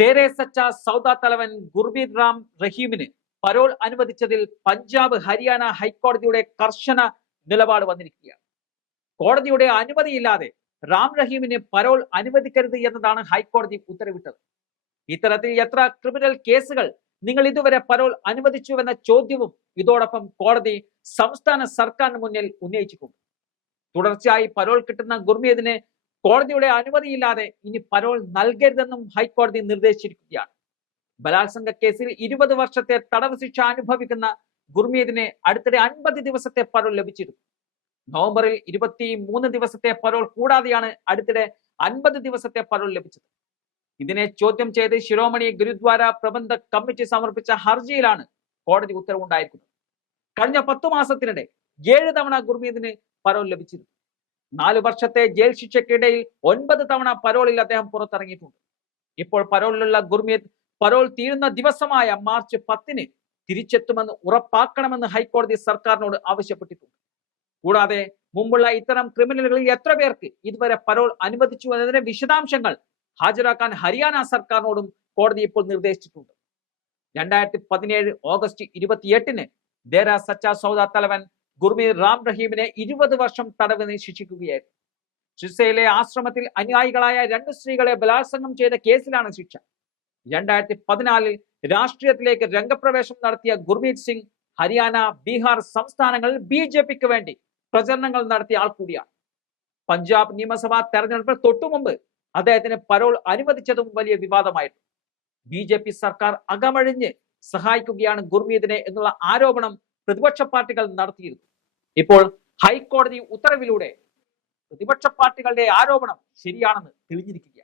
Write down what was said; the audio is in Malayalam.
തേരെ സച്ച സൗദ തലവൻ ഗുർമീത് റാം റഹീമിന് പരോൾ അനുവദിച്ചതിൽ പഞ്ചാബ് ഹരിയാന ഹൈക്കോടതിയുടെ കർശന നിലപാട് വന്നിരിക്കുകയാണ്. കോടതിയുടെ അനുമതിയില്ലാതെ റാം റഹീമിന് പരോൾ അനുവദിക്കരുത് എന്നതാണ് ഹൈക്കോടതി ഉത്തരവിട്ടത്. ഇത്തരത്തിൽ എത്ര ക്രിമിനൽ കേസുകൾ നിങ്ങൾ ഇതുവരെ പരോൾ അനുവദിച്ചുവെന്ന ചോദ്യവും ഇതോടൊപ്പം കോടതി സംസ്ഥാന സർക്കാരിന് മുന്നിൽ ഉന്നയിച്ചിട്ടുണ്ട്. തുടർച്ചയായി പരോൾ കിട്ടുന്ന ഗുർമീതിന് കോടതിയുടെ അനുമതിയില്ലാതെ ഇനി പരോൾ നൽകരുതെന്നും ഹൈക്കോടതി നിർദ്ദേശിച്ചിരിക്കുകയാണ്. ബലാത്സംഗ കേസിൽ 20 വർഷത്തെ തടവ് ശിക്ഷ അനുഭവിക്കുന്ന ഗുർമീതിന് അടുത്തിടെ 50 ദിവസത്തെ പരോൾ ലഭിച്ചിരുന്നു. നവംബറിൽ 23 ദിവസത്തെ പരോൾ കൂടാതെയാണ് അടുത്തിടെ 50 ദിവസത്തെ പരോൾ ലഭിച്ചത്. ഇതിനെ ചോദ്യം ചെയ്ത് ശിരോമണി ഗുരുദ്വാര പ്രബന്ധക് കമ്മിറ്റി സമർപ്പിച്ച ഹർജിയിലാണ് കോടതി ഉത്തരവുണ്ടായിരിക്കുന്നത്. കഴിഞ്ഞ 10 മാസത്തിനിടെ 7 തവണ ഗുർമീതിന് പരോൾ ലഭിച്ചിരുന്നു. 4 വർഷത്തെ ജയിൽ ശിക്ഷയ്ക്കിടയിൽ 9 തവണ പരോളിൽ അദ്ദേഹം പുറത്തിറങ്ങിയിട്ടുണ്ട്. ഇപ്പോൾ പരോളിലുള്ള ഗുർമീത് പരോൾ തീരുന്ന ദിവസമായ മാർച്ച് 10-ന് തിരിച്ചെത്തുമെന്ന് ഉറപ്പാക്കണമെന്ന് ഹൈക്കോടതി സർക്കാരിനോട് ആവശ്യപ്പെട്ടിട്ടുണ്ട്. കൂടാതെ മുമ്പുള്ള ഇത്തരം ക്രിമിനലുകളിൽ എത്ര പേർക്ക് ഇതുവരെ പരോൾ അനുവദിച്ചു എന്നതിന്റെ വിശദാംശങ്ങൾ ഹാജരാക്കാൻ ഹരിയാന സർക്കാരിനോടും കോടതി ഇപ്പോൾ നിർദ്ദേശിച്ചിട്ടുണ്ട്. 2017 ഓഗസ്റ്റ് 28-ന് ദേര സച്ച സൗദ തലവൻ ഗുർമീത് റാം റഹീമിനെ 20 വർഷം തടവിന് ശിക്ഷിക്കുകയായിരുന്നു. സിർസയിലെ ആശ്രമത്തിൽ അനുയായികളായ 2 സ്ത്രീകളെ ബലാത്സംഗം ചെയ്ത കേസിലാണ് ശിക്ഷ. 2014-ൽ രാഷ്ട്രീയത്തിലേക്ക് രംഗപ്രവേശം നടത്തിയ ഗുർമീത് സിംഗ് ഹരിയാന, ബീഹാർ സംസ്ഥാനങ്ങളിൽ BJPക്ക് വേണ്ടി പ്രചരണങ്ങൾ നടത്തിയ ആൾ കൂടിയാണ്. പഞ്ചാബ് നിയമസഭാ തെരഞ്ഞെടുപ്പിൽ തൊട്ടുമുമ്പ് അദ്ദേഹത്തിന് പരോൾ അനുവദിച്ചതും വലിയ വിവാദമായിരുന്നു. BJP സർക്കാർ അകമഴിഞ്ഞ് സഹായിക്കുകയാണ് ഗുർമീതിനെ എന്നുള്ള ആരോപണം പ്രതിപക്ഷ പാർട്ടികൾ നടത്തിയിരുന്നു. ഇപ്പോൾ ഹൈക്കോടതി ഉത്തരവിലൂടെ പ്രതിപക്ഷ പാർട്ടികളുടെ ആരോപണം ശരിയാണെന്ന് തെളിഞ്ഞിരിക്കുകയാണ്.